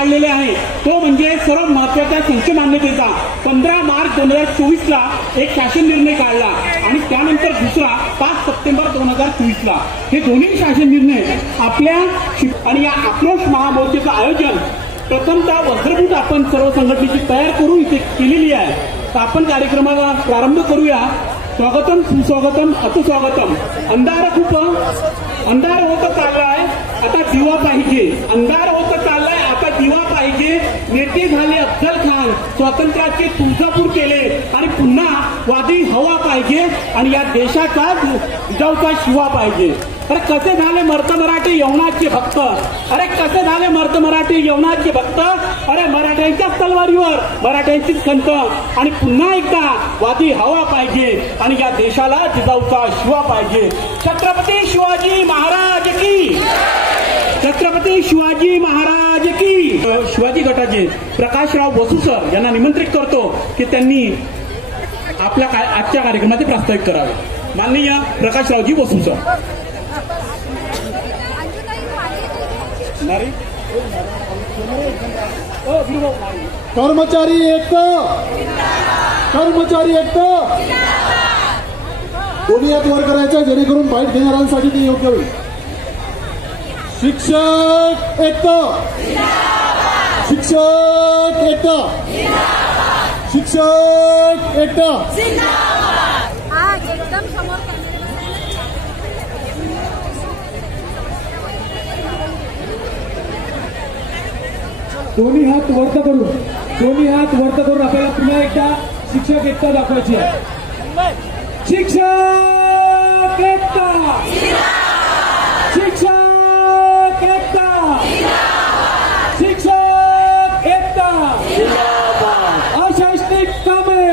काढलेले आहे तो म्हणजे सर्व महत्वाच्या संच मान्यतेचा 15 मार्च 2024ला एक शासन निर्णय काढला आणि त्यानंतर दुसरा 5 सप्टेंबर 2024ला हे दोन्ही शासन निर्णय आपल्या आणि या आक्रोश महामोर्चाचं आयोजन प्रथमतः वज्रभूत आपण सर्व संघटनेची तयार करून इथे केलेली आहे. तर आपण कार्यक्रमाला प्रारंभ करूया. स्वागतम सुस्वागतम अतिस्वागतम. अंधार होत चाललाय आता दिवा पाहिजे. अंधार होत चाललाय आता दिवा पाहिजे. नेते झाले अफजल खान, स्वातंत्र्याचे तुळजापूर केले आणि पुन्हा वादी हवा पाहिजे आणि या देशाचा जिजाऊचा शिवा पाहिजे. अरे कसे झाले मर्द मराठी यवनाचे भक्त. अरे कसे झाले मर्द मराठी यवनाचे भक्त. अरे मराठ्यांच्याच तलवारीवर मराठ्यांचीच खंत आणि पुन्हा एकदा वादी हवा पाहिजे आणि या देशाला जिजाऊचा शिवा पाहिजे. छत्रपती शिवाजी महाराज की. छत्रपती शिवाजी महाराज की. शिवाजी गटाचे प्रकाशराव बसू सर यांना निमंत्रित करतो की त्यांनी आपल्या आजच्या कार्यक्रमाचे प्रास्ताविक करावे. माननीय प्रकाशरावजी बसू सर. कर्मचारी एकता. कर्मचारी एकता. दोन्ही हात वर करायचं जेणेकरून बाईट घेणाऱ्यांसाठी ते योग्य होईल. शिक्षक एकता. शिक्षक एकता. शिक्षक एकता. दोन्ही हात वरत करून आपल्याला पुन्हा एकदा शिक्षक एकता दाखवायची आहे. शिक्षक एकता. शिक्षक एकता. शिक्षक एकता. अशैक्षणिक कामे.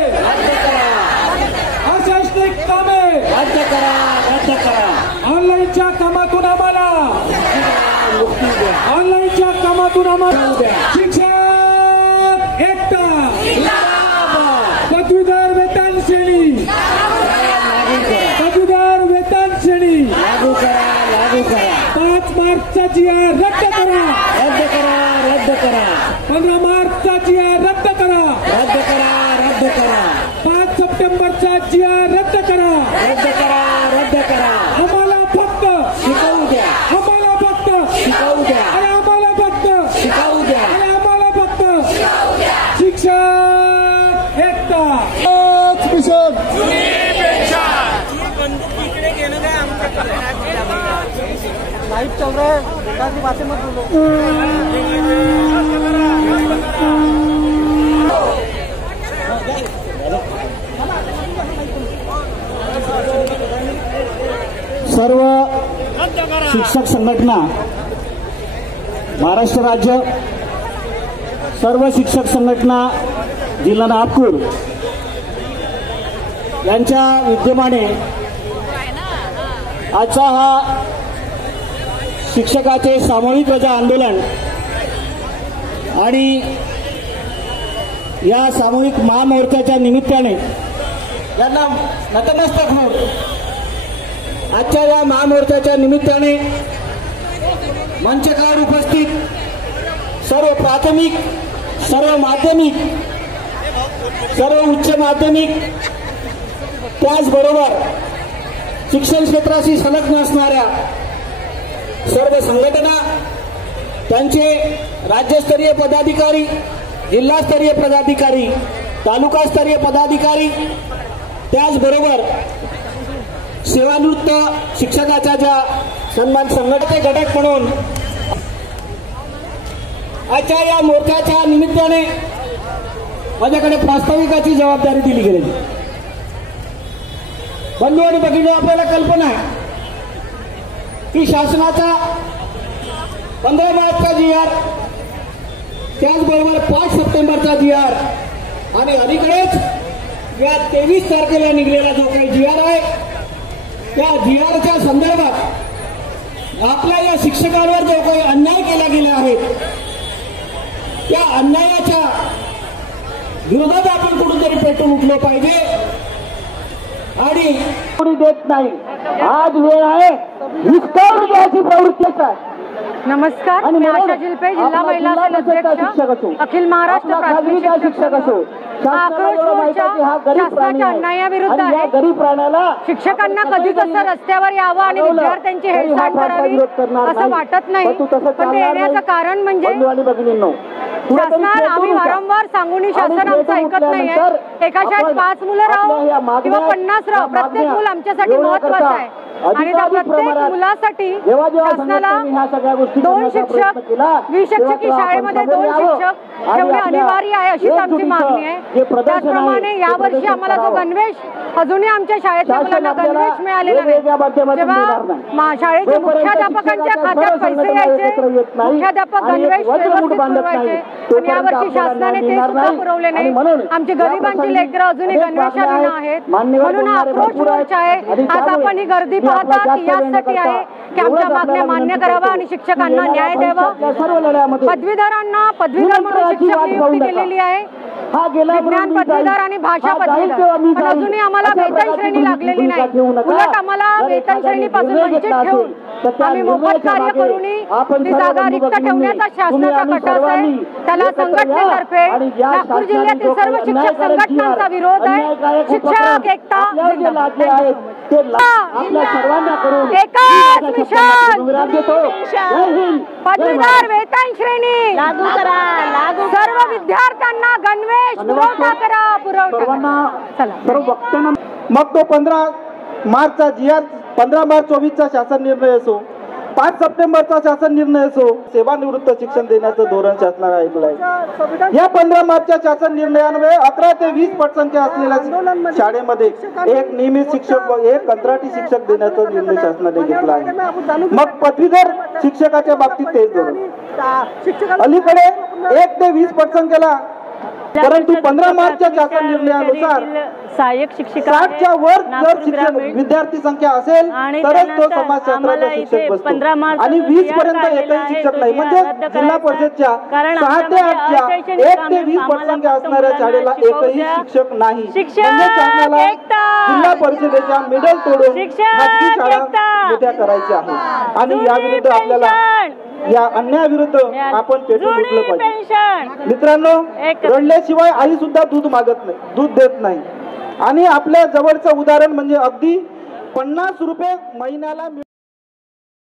अशैक्षणिक कामे रद्द करा. रद्द करा. ऑनलाईनच्या कामातून आम्हाला शिक्षक एकता. पदवीधर वेतन श्रेणी. पदवीधर वेतन श्रेणी लागू करा. 5 मार्चचा GR रद्द करा. 15 मार्चचा GR रद्द करा. 5 सप्टेंबरचा GR रद्द करा. आम्हाला फक्त शिकवू द्या. शिक्षक एकता. मिशन लाइव चल रहा है. की बातें मत बोलो. सर्व शिक्षक संघटना महाराष्ट्र राज्य, सर्व शिक्षक संघटना जिल्हा नागपूर यांच्या विद्यमाने आजचा हा शिक्षकाचे सामूहिक रजा आंदोलन आणि या सामूहिक महामोर्चाच्या निमित्ताने यांना नतमस्तक होऊन आजच्या या महामोर्चाच्या निमित्ताने मंचकावर उपस्थित सर्व प्राथमिक, सर्व माध्यमिक, सर्व उच्च माध्यमिक, त्याचबरोबर शिक्षण क्षेत्राशी संलग्न असणाऱ्या सर्व संघटना, त्यांचे राज्यस्तरीय पदाधिकारी, जिल्हास्तरीय पदाधिकारी, तालुकास्तरीय पदाधिकारी, त्याचबरोबर सेवानिवृत्त शिक्षकाच्या ज्या सन्मान संघटनेचे घटक म्हणून आजच्या या मोर्चाच्या निमित्ताने माझ्याकडे प्रास्ताविकाची जबाबदारी दिली गेली. बंधू आणि भगिनी, आपल्याला कल्पना आहे की शासनाचा 15 मार्चचा GR, त्याचबरोबर 5 सप्टेंबरचा GR आणि अलीकडेच या 23 तारखेला निघलेला जो काही GR आहे, त्या GRच्या संदर्भात आपल्या या शिक्षकांवर जो काही अन्याय केला गेला आहे, त्या अन्यायाच्या विरोधात आपण कुठेतरी पेटून उठलो पाहिजे आणि कोणी देत नाही. आज वेळ आहे हिसकावून घ्यायची प्रवृत्तीच आहे. नमस्कार, आणि मी म्हणून आशा जिल्पे, जिल्हा आपला महिला जिल्हा सेल परिषदचा अध्यक्ष, शिक्षक असो, अखिल महाराष्ट्र आपला प्राथमिक खाजगीचा शिक्षक शिक्षक असो, आक्रोश शासनाला माहिती आहे की हा गरीब प्राणी शासनाच्या आहे. अन्यायाविरुद्ध आणि या आहे. गरीब प्राण्याला शिक्षकांना आपण कधीच कसंही असं रस्त्यावर यावं आणि अडवलं विद्यार्थ्यांची तरी हा हेळसांड फारसा करावी विरोध करणार असं नाही. वाटत नाही. पण तू तसं पण ते चालणार येण्याचं नाही. कारण म्हणजे बंधू आणि भगिनींनो, कुठेतरी शासनाला पेटून आम्ही उठा. वारंवार सांगूनही शासन आणि आमचं पेटून ऐकत नाहीये. उठल्यानंतर एका शाळेत आपण 5 मुलं आपल्या राहू या किंवा मागण्या- 50 राहू, प्रत्येक मागण्या मुलं आमच्यासाठी एवढ्याकरता महत्वाचं आहे. आणि त्या अधिकाधिक प्रत्येक प्रमाणात मुलासाठी जेव्हा शासनाला संघटनेने ह्या सगळ्या गोष्टी 2 करण्याचा शिक्षक प्रयत्न केला, 20 शिक्षकी तेव्हा शाळेमध्ये आपण 2 समोर यावं शिक्षक आणि ठेवणे आपल्या अनिवार्य आहे अशीच आमची एकजुटीचं मागणी जे आहे. प्रदर्शन आहे, त्याचप्रमाणे ते यावर्षी प्रदर्शन आम्हाला जो करावं. गणवेश अजूनही आमच्या शाळेतल्या शासन मुलांना आपल्याला गणवेश मिळालेला वेगवेगळ्या माध्यमातून देणार नाही. नाही. शाळेच्या जोपर्यंत मुख्याध्यापकांच्या शिक्षकाच्या खात्यात सर्व पैसे संघटना यायचे, एकत्र येत नाही मुख्याध्यापक आणि एक गणवेश वज्रकूट व्यवस्थित बांधत पुरवायचे नाही, आणि तोपर्यंत यावर्षी आपल्याला शासनाने न्याय ते मिळणार सुद्धा नाही. पुरवले आणि नाही. म्हणून आमची या गरिबांची प्रसंगी लेकरं अजूनही अनेक गणवेशा बातम्या विना आहेत. आहेत. मान्यवर म्हणून हा बोलणारे आक्रोश भरपूर आहेत. मोर्चा आहे. आणि आज त्यामुळे आपण ही गर्दी मी आपला पाहता जास्त वेळ न यासाठी करता आहे की आमच्या एवढंच मागण्या आपल्याला मान्य विनंती करावा करतो आणि की शिक्षकांना येणाऱ्या न्याय द्यावा. भविष्यातल्या सर्व लढ्यामध्ये पदवीधरांना पदवीधर म्हणून निमंत्रणाची शिक्षक वाट नियुक्ती पाहू नका. केलेली आहे. हा गेला विज्ञान पदवीधर आणि भाषा पदवीधर, पण अजूनही आम्हाला वेतन श्रेणी लागलेली नाही. उलट आम्हाला वेतन श्रेणीपासून वंचित ठेवून आम्ही मोफत कार्य करूनही ती जागा रिक्त ठेवण्याचा शासनाचा कटास आहे. त्याला संघटनेतर्फे नागपूर जिल्ह्यातील सर्व शिक्षक संघटनांचा विरोध आहे. शिक्षक एकता जिंदाबाद. आपल्या सर्वांना करून एकच मिशन, देतो. जय हिंद. पदवीधर वेतन श्रेणी लागू करा, लागू सर्व विद्यार्थ्यांना गणवेश पुरवठा करा, पुरवठा सर्वांना चला. सर्व वक्त्यांना मग तो 15 मार्चचा GR 15 मार्च 24चा शासन निर्णय असो, 5 सप्टेंबरचा शासन निर्णय असो, सेवानिवृत्त शिक्षण देण्याचं धोरण शासनाने ऐकलंय. या 15 मार्चच्या शासन निर्णयान्वये 11 ते 20 पटसंख्या असलेल्या शाळेमध्ये एक नियमित शिक्षक व एक कंत्राटी शिक्षक देण्याचा निर्णय शासनाने घेतला आहे. मग पदवीधर शिक्षकाच्या बाबतीत तेच धोरण. अलीकडे 1 ते 20 पटसंख्येला, परंतु 15 मार्चच्या शासन निर्णयानुसार सहाय्यक शिक्षिका 60च्या वर जर शिक्षक विद्यार्थी संख्या असेल तरच तो समाजशास्त्राचा शिक्षक बसतो आणि 20 पर्यंत एकही शिक्षक नाही. म्हणजे जिल्हा परिषदच्या 6 ते 8च्या 1 ते 20 पटसंख्या असणाऱ्या शाळेला एकही शिक्षक नाही. म्हणजे शासनाला जिल्हा परिषदेच्या मिडल तोडून खाजगी शाळा मोठ्या करायच्या आहे. आणि याविरुद्ध आपल्याला या अन्यायाविरुद्ध आपण पेटून उठलं पाहिजे. मित्रांनो, रडल्याशिवाय आई सुद्धा दूध मागत नाही, दूध देत नाही. आणि आपल्या जवळचं उदाहरण म्हणजे अगदी 50 रुपये महिन्याला